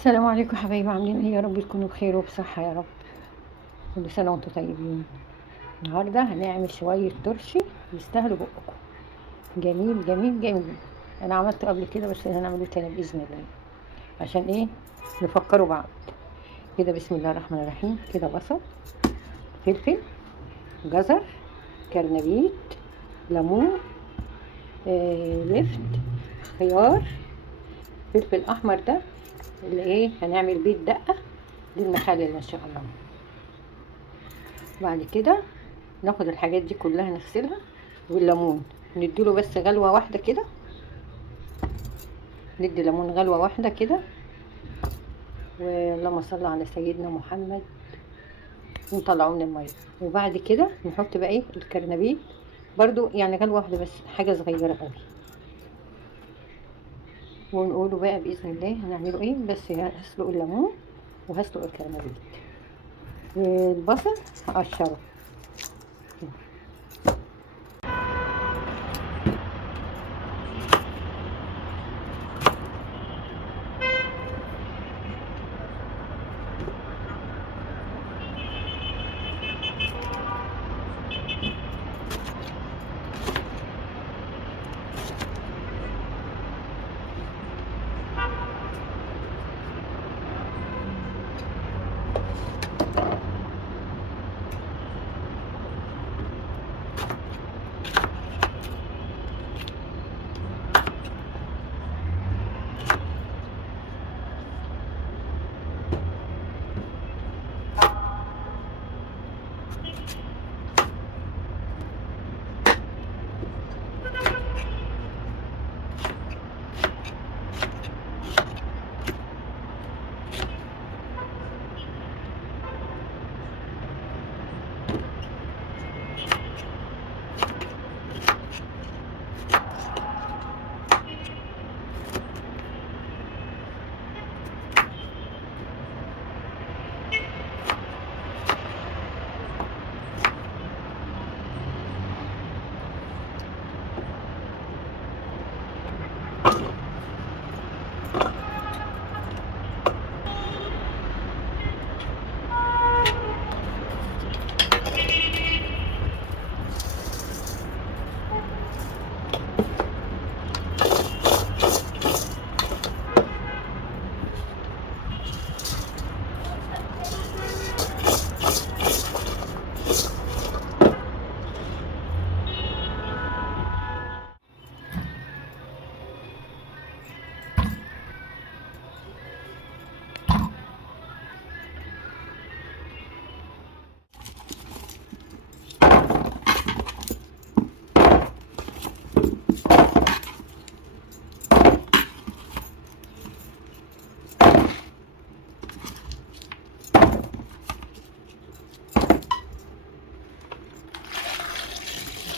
السلام عليكم حبايبي، عاملين ايه؟ يا رب تكونوا بخير وبصحة يا رب. كل سنة وانتم طيبين. النهاردة هنعمل شوية ترشي يستاهلوا بقكم. جميل جميل جميل. انا عملته قبل كده بس هنعمله تاني بإذن الله. عشان ايه؟ نفكروا بعض. كده بسم الله الرحمن الرحيم. كده بصل، فلفل، جزر، كرنبيت، ليمون، لفت، خيار، فلفل احمر ده اللي ايه هنعمل بيه الدقة دي المخلل ان شاء الله. بعد كده ناخد الحاجات دي كلها نغسلها، والليمون نديله بس غلوة واحدة كده. ندي ليمون غلوة واحدة كده، واللهم صل على سيدنا محمد، ونطلعه من المية. وبعد كده نحط بقى ايه الكرنبيت برضو، يعني غلوة واحدة بس، حاجة صغيرة قوي. ونقوله بقى بإذن الله هنعمله ايه. بس هسلق الليمون وهسلق الكرنبيت والبصل هقشره.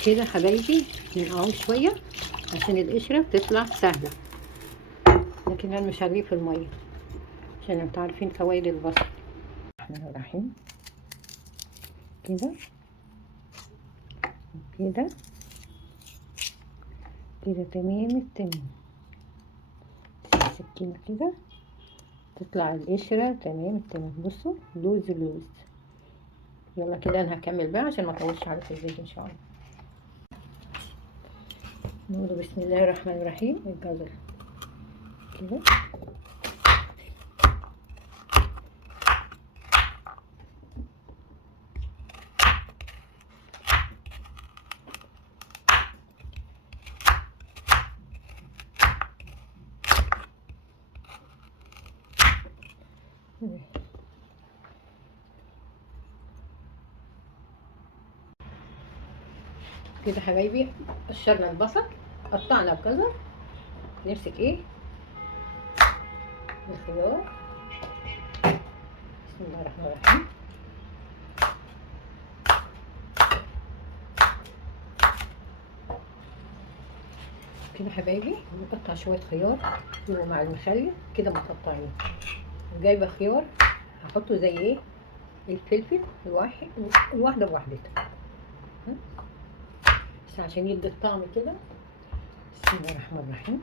كده حبايبي ننقعه شوية عشان القشرة تطلع سهلة، لكن انا مش هغليه في المية عشان انتوا عارفين فوائد البصل. الرحمن الرحيم. كده كده كده تمام التمام. السكينة كده تطلع القشرة تمام التمام. بصوا لوز لوز. يلا كده انا هكمل بقى عشان ما اطولش على الفيديو ان شاء الله. نقول بسم الله الرحمن الرحيم. الجزر كده كده حبايبي. قشرنا البصل، قطعنا الجزر، نمسك ايه الخيار. بسم الله الرحمن الرحيم. كده حبايبي نقطع شويه خيار يبقوا مع المخلل كده مقطعين. وجايبه خيار هحطه زي ايه الفلفل الواحده بوحدتها، بس عشان يدي الطعم كده. بسم الله الرحمن الرحيم.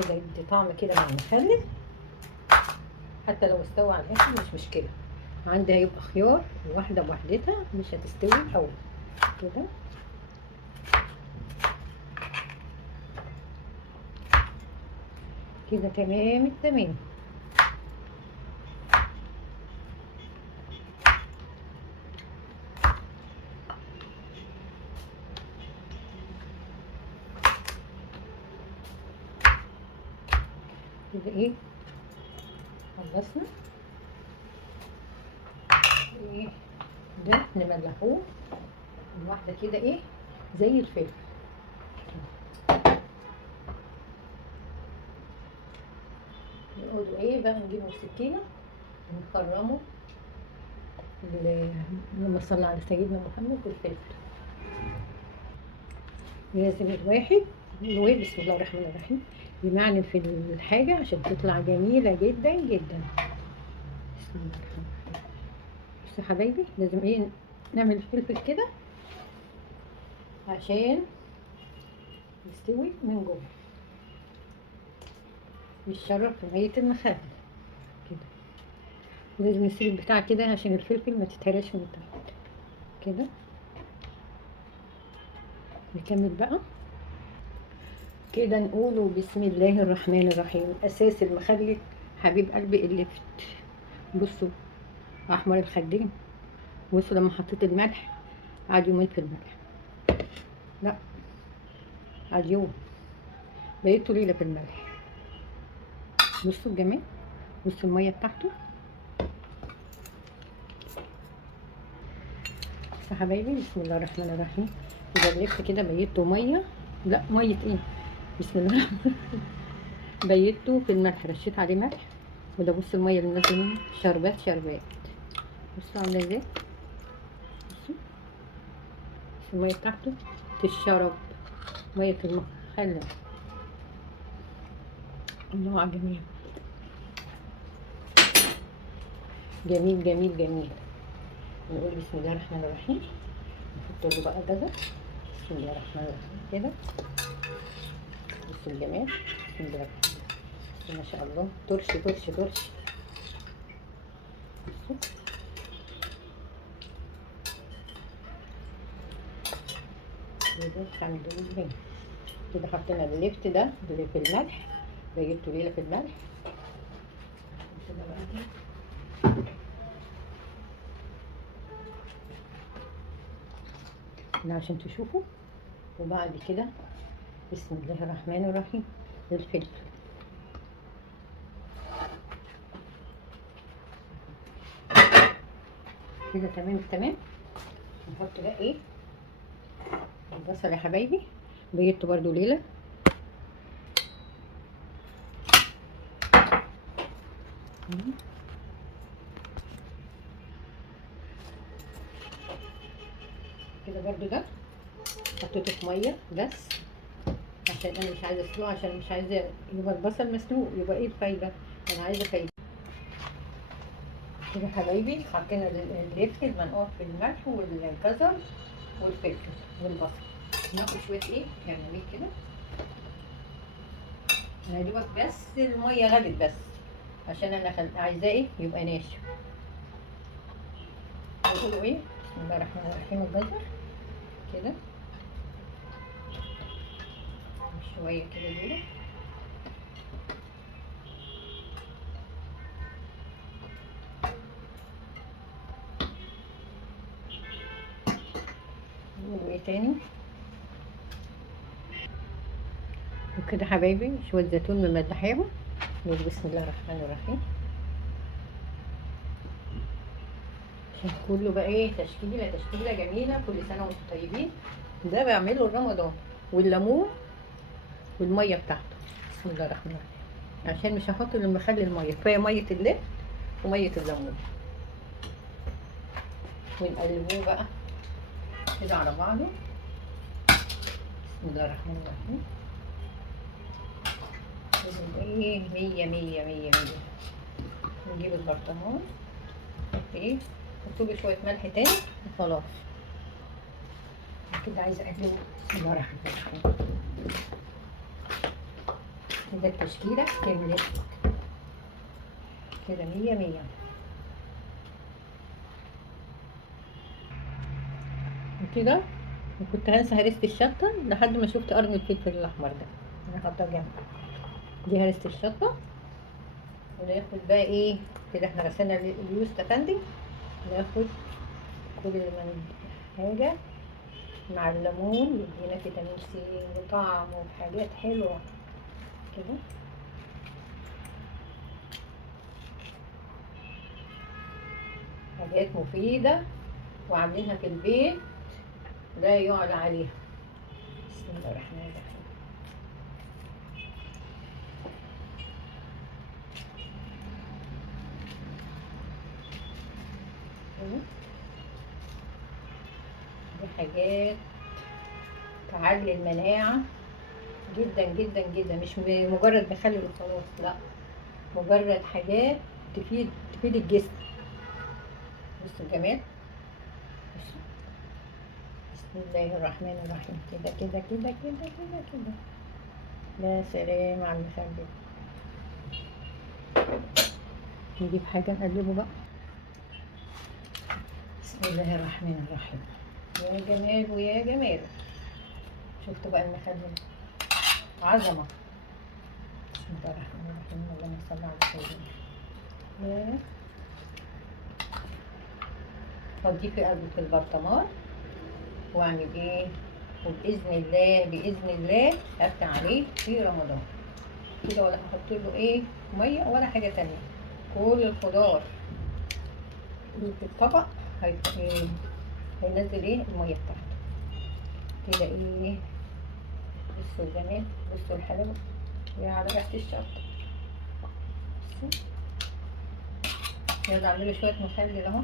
كده يدي طعم كده مع المخلل. حتى لو استوى على الاخر مش مشكله، عندي هيبقى خيار واحده بوحدتها مش هتستوي الاول كده. كده تمام التمام. كده ايه خلصنا. ايه ده نملحوه الواحده كده ايه زي الفلفل. نقعدوا ايه بقى نجيبوا السكينه ونخرمه اللهم صل على سيدنا محمد بالفلفل. لازم الواحد بسم الله الرحمن الرحيم يمعنن في الحاجه عشان تطلع جميله جدا جدا. بسم الله الرحمن الرحيم. بصوا يا حبايبي لازم ايه نعمل الفلفل كده عشان يستوي من جوه، يتشرب في ميه المخلل كده. لازم نسيب البتاع كده عشان الفلفل ما تتهرش من تحت كده. نكمل بقى كده. نقوله بسم الله الرحمن الرحيم. اساس المخلل حبيب قلبي اللفت. بصوا احمر الخدين. بصوا لما حطيت الملح قعد يومين في الملح، لا قعد يوم، بقيته ليله في الملح. بصوا الجمال، بصوا الميه بتاعته. بصوا يا حبايبي بسم الله الرحمن الرحيم. اذا لفت كده بيته ميه، لا ميه ايه بسم الله الرحمن الرحيم. بيته في الملح، رشيت عليه ملح. وده بصوا الميه اللي نازله منه شربات شربات. بصوا عامله ازاي. بصوا الميه بتاعته تشرب ميه المخلل. الله على الجميع. جميل جميل جميل. نقول بسم الله الرحمن الرحيم. نحط له بقى جزر. بسم الله الرحمن الرحيم كده. بصوا الجمال. بسم الله الرحمن الرحيم. ما شاء الله. ترش ترش ترش. بصوا كده الحمد لله. كده حطينا اللفت ده اللي في الملح، بيته ليله في الملح كده بقى كده عشان تشوفوا. وبعد كده بسم الله الرحمن الرحيم الفلفل. كده تمام التمام. نحط بقى ايه البصل يا حبايبي، بيته برضو ليله. كده برضو ده حطيته في ميه بس عشان انا مش عايزه اسلقه، عشان مش عايزه يبقى البصل مسلوق، يبقى ايه الفايده؟ انا عايزه فايده. كده حبايبي حطينا اللفت المنقوع في الملح والجزر والفلفل والبصل. ناخد شويه ايه يعني ايه كده. انا دوبك بس الميه غلت بس عشان انا عايزاه ايه يبقى ناشف. نقوله ايه بسم الله الرحمن الرحيم الجزر كده شويه كده دول. نقوله ايه تاني. وكده حبايبي شويه زيتون مملحاهم. نقول بسم الله الرحمن الرحيم عشان كله بقى ايه تشكيله جميله. كل سنه وانتم طيبين. ده بعمله رمضان. والليمون والميه بتاعته بسم الله الرحمن الرحيم عشان مش هحط المخلل الميه، كفايه ميه اللفت وميه الليمون. ونقلبوه بقى كده على بعضه بسم الله الرحمن الرحيم. ايه مية مية مية مية. نجيب البرطمان نحط ايه نحط له شويه ملح تاني وخلاص. كده عايزه اقلبه بسم الله الرحمن الرحيم. كده التشكيلة كملت كده 100. وكده وكنت هنسى هرسة الشطة لحد ما شفت قرن الفلفل الأحمر ده، أنا حاطاه جنب. دي هرسة الشطة. وناخد بقى ايه كده، احنا غسلنا اليوستا فندي. ناخد كل من حاجة مع الليمون يدينا فيتامين سي وطعم وحاجات حلوة كده. حاجات مفيدة وعاملينها في البيت لا يعلى عليها. بسم الله الرحمن الرحيم. دي حاجات تعلي المناعة جدا جدا جدا، مش مجرد مخلل وخلاص، لا، مجرد حاجات تفيد الجسم. بصوا الجمال. بصوا. بسم الله الرحمن الرحيم. كده كده كده كده كده كده. يا سلام على المخلل. نجيب حاجة نقلبه بقى. بسم الله الرحمن الرحيم. يا جمال ويا جمال. شفتوا بقى المخلل عظمة. بسم الله الرحمن الرحيم. اللهم صل على سيدنا. هضيف في قلبة البرطمان واعمل ايه، وباذن الله باذن الله افتح عليه في رمضان كده، ولا هحط له ايه ميه ولا حاجه تانية. كل الخضار اللي في الطبق هينزل ايه الميه بتاعته كده. ايه بصوا الجمال، بصوا الحلاوه يا على ريحه الشطه. بصوا يلا اعملوا شويه مخلل اهو.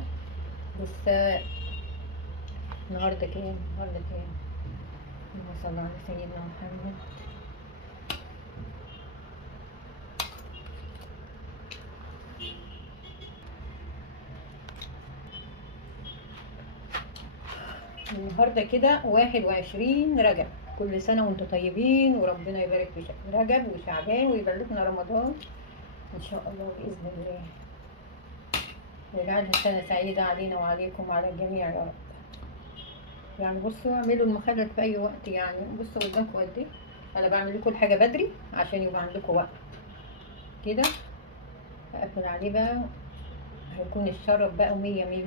بس النهارده كام؟ اللهم صل على سيدنا محمد. النهارده كده 21 رجب. كل سنة وانتم طيبين وربنا يبارك في رجب وشعبان ويبلغنا رمضان ان شاء الله بإذن الله، ويجعلها سنة سعيدة علينا وعليكم وعلى الجميع يا رب. يعني بصوا اعملوا المخلل في اي وقت، يعني بصوا قدامكم قد ايه. انا بعمل لكم الحاجة بدري عشان يبقى عندكم وقت كده. اقفل عليه بقى، هيكون الشرب بقى 100.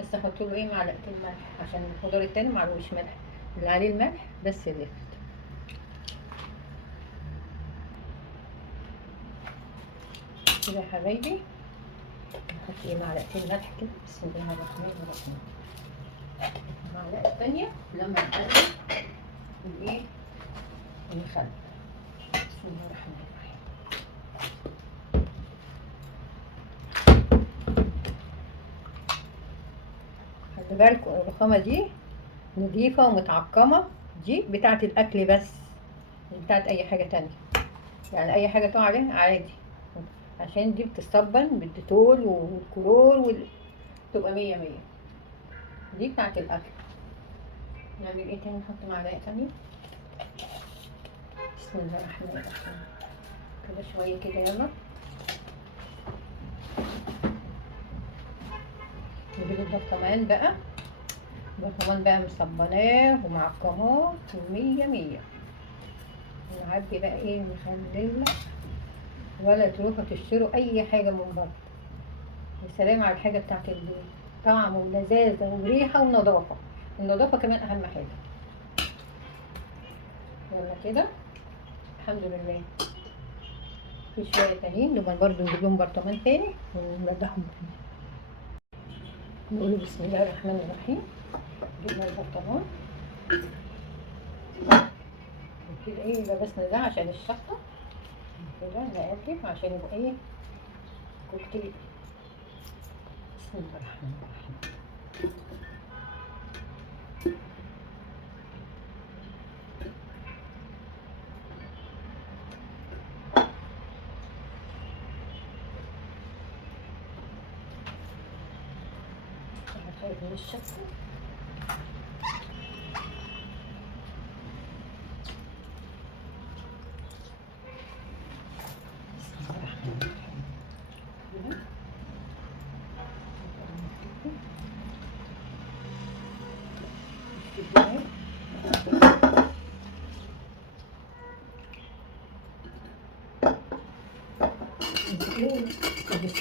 بس احط له ايه معلقتين ملح عشان الخضار التاني معلوش ملح، اللي عليه الملح بس اللي كده يا حبايبي. نحط ايه معلقتين ملح كده. بسم الله الرحمن الرحيم. المعلقه الثانيه لما نقلب الايه المخلل. بسم الله الرحمن الرحيم. خلي بالكم الرخامه دي نضيفه ومتعقمه، دي بتاعه الاكل بس، مش بتاعه اي حاجه تانية. يعني اي حاجه تقع عليها عادي، عشان دي بتصبن بالديتول والكلور تبقى 100. دي بتاعت الاكل. نعمل ايه تاني؟ نحط معلقه تانية. بسم الله الرحمن الرحيم. كده شويه كده يلا. نجيب البرطمان بقى، البرطمان بقى مصبناه ومعقماه 100. نعبي بقى ايه المخلل، ولا تروحوا تشتروا اي حاجه من بره. يا سلام على الحاجه بتاعت البيت، طعم ولذاذه وريحه ونظافه. النظافه كمان اهم حاجه. يلا كده الحمد لله. في شويه تانيين نبقى برضو نجيب لهم برطمان تاني ونردحهم فيه. نقول بسم الله الرحمن الرحيم. جبنا البرطمان كده ايه لبسنا ده عشان الشطه كده، نقلب عشان يبقى ايه كوكتيل. بسم الله الرحمن الرحيم. خايف من الشطه. بس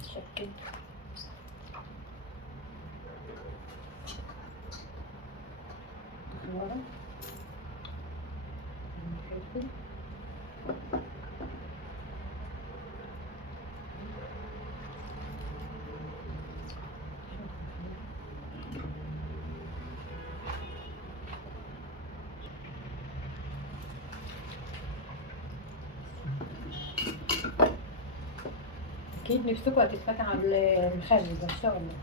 نشكل خيارة الفلفل. أكيد نفسكم هتتفتح على المخلل ده إن شاء الله.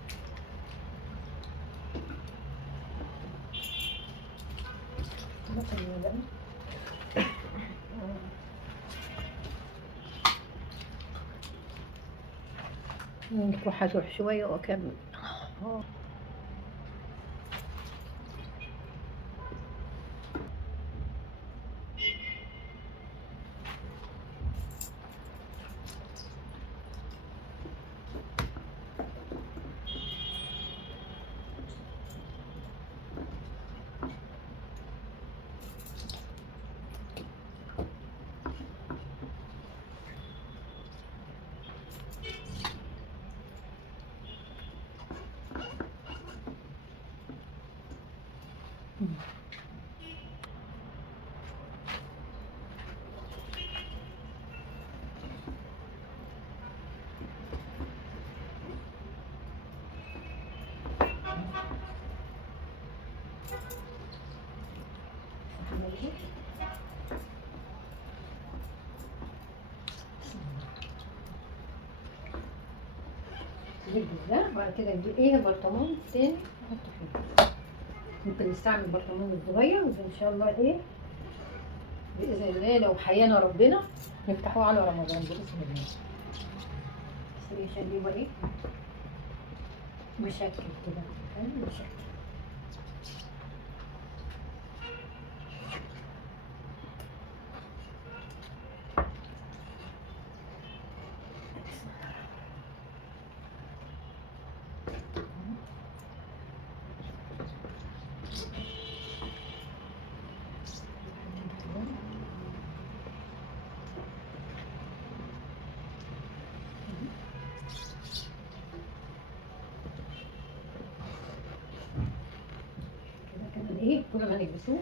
نروح هتروح شوية وأكمل. نجيب ده وبعد كده نجيب ايه البرطمان تاني نحطه فيه. ممكن نستعمل البرطمان الصغير وده ان شاء الله ايه باذن الله لو حيانا ربنا نفتحوه على رمضان باذن الله. بس ايه عشان يبقى ايه مشكل كده فاهم مشكل. ايه كل ما نلبسوه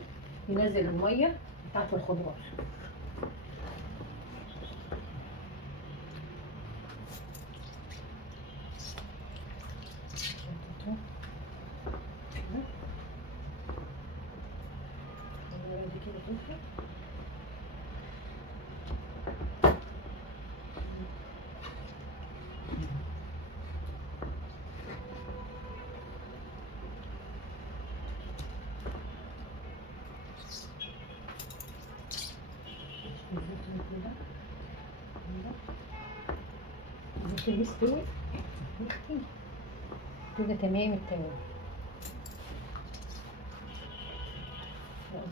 ينزل الميه بتاعت الخضار. يستوي كده تمام التمام.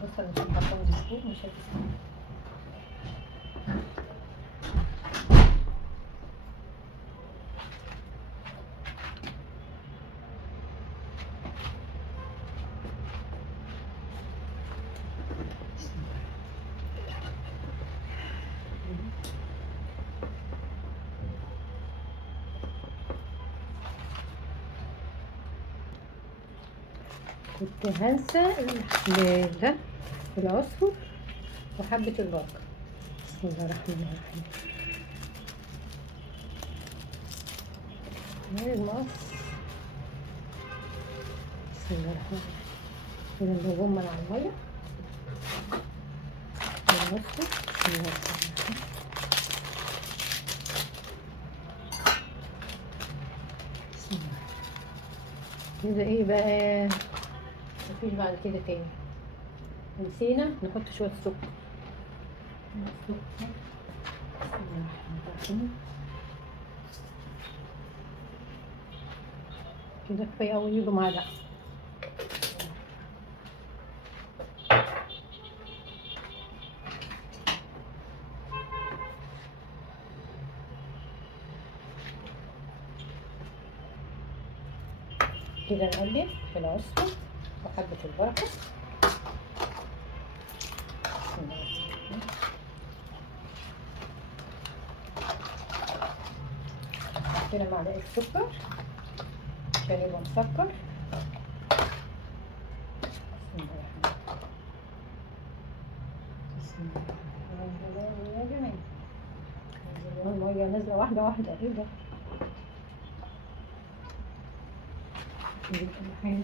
بص انا مش حاطه السكوب مش هتستوي. كنت هنسى ده العصفر وحبة البركة. بسم الله الرحمن الرحيم. المقص بسم الله الرحمن الرحيم. كده نضربهم على المية العصفر بسم الله الرحمن الرحيم. بسم الله كده ايه بقى مفيش بعد كده تاني. نسينا نحط شوية سكر. كده كفاية أوي يجوا معلقة. كده نقلب في العصفر وحبة البركة. بسم الله الرحمن الرحيم. حطينا معلقة سكر عشان يبقى مسكر. بسم الله الرحمن الرحيم. بسم الله الرحمن الرحيم. يا جماعة المية نازلة واحدة واحدة. ايه ده؟ نجيب حاجة.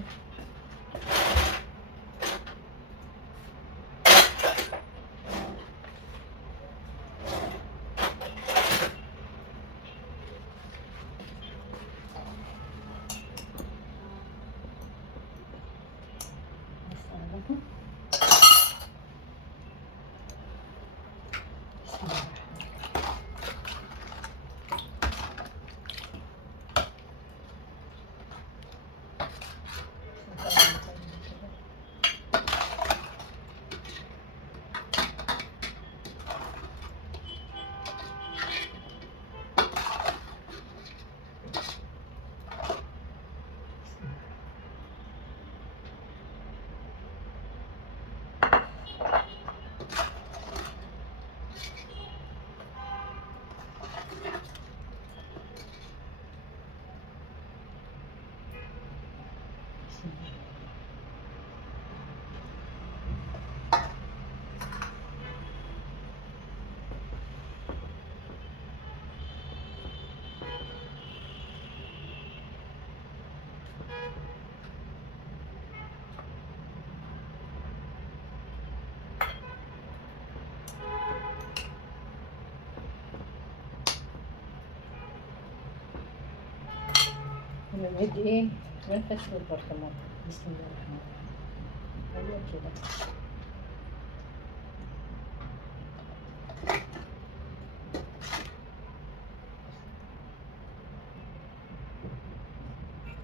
نمد ايه منفش بالبرطمان. بسم الله الرحمن الرحيم. ايوه كده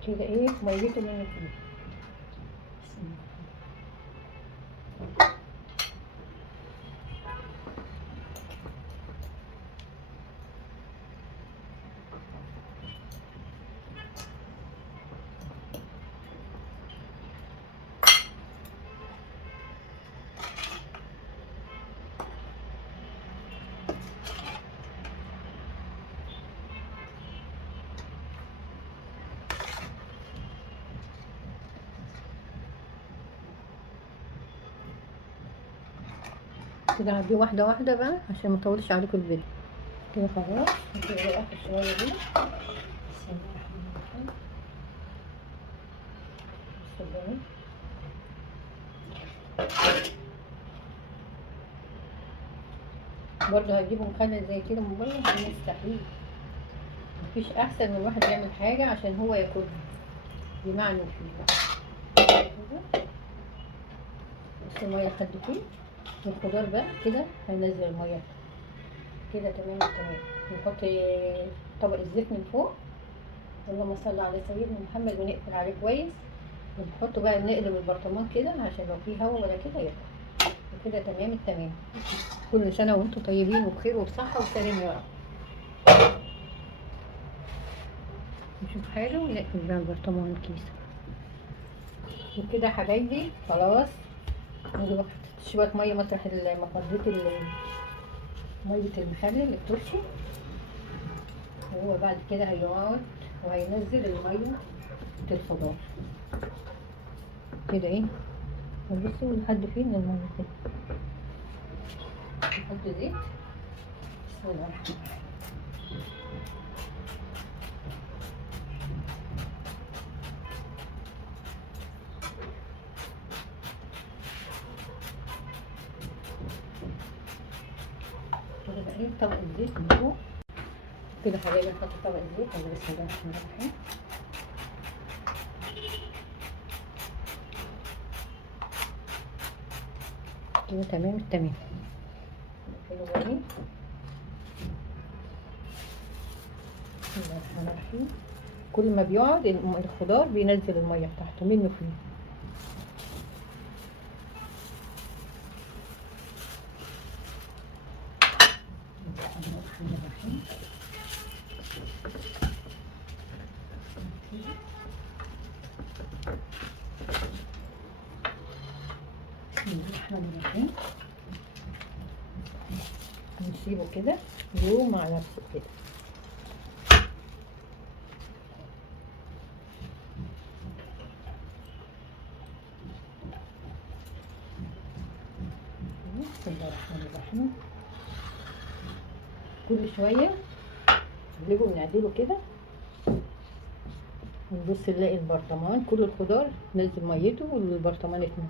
كده ايه ميته من فيه. بسم الله. كده هدي واحدة واحدة بقى عشان ما اطولش عليكم الفيديو. كده خلاص. كده بقى اخر شوية دي. بسم الله الرحمن الرحيم. اتفضلي. برضه هتجيبوا مخلل زي كده من بره. مستحيل. مفيش احسن من الواحد يعمل حاجة عشان هو ياكلها بمعنى فيه. بس المية خد فيه والخضار بقى كده هننزل المية كده. تمام تمام. نحط طبق الزيت من فوق. اللهم صل على سيدنا محمد. ونقفل عليه كويس. ونحط بقى نقلب البرطمان كده عشان لو فيه هوا ولا كده يطلع. وكده تمام التمام. كل سنة وانتم طيبين وبخير وبصحة وسلام يا رب. نشوف حاجة ونقفل بقى البرطمان كيس. وكده حبايبي خلاص. نجيب شوية مية مطرح ما فضيت مية المخلل الترشي. وهو بعد كده هيقعد وهينزل المية الخضار كده ايه. بصوا لحد فين المية كده. نحط زيت. بسم الله الرحمن الرحيم. كده بقى ايه طبق الزيت من فوق كده. حبايبي نحط طبق الزيت. بسم الله الرحمن الرحيم. كده تمام التمام. كده بقى ايه. بسم الله الرحمن الرحيم. كل ما بيقعد الخضار بينزل الميه بتاعته منه فيه. ونسيبه كده يوم مع نفسه كده. بسم الله الرحمن الرحيم. كل شويه نقلبه ونعدله كده، ونبص نلاقي البرطمان كل الخضار نزل ميته والبرطمان اتملى.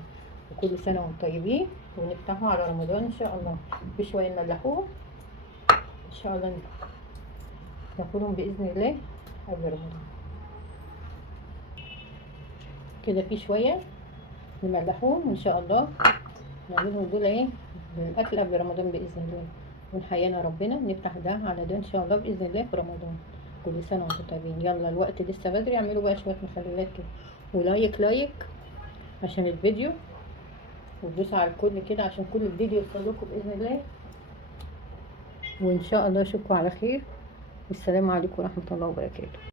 وكل سنه وانتم طيبين، ونفتحه على رمضان ان شاء الله. بشويه نملحوهم ان شاء الله، ناكلهم باذن الله قبل رمضان. كده في شويه نملحوهم ان شاء الله، نعملهم دول ايه الاكل قبل رمضان باذن الله. ونحيانا ربنا نفتح ده على ده ان شاء الله باذن الله في رمضان. كل سنه وانتم طيبين. يلا الوقت لسه بدري، اعملوا بقى شويه مخللات كده، ولايك عشان الفيديو، وتدوسوا على الكل كده عشان كل الفيديو يوصل لكم باذن الله. وان شاء الله اشوفكم على خير، والسلام عليكم ورحمه الله وبركاته.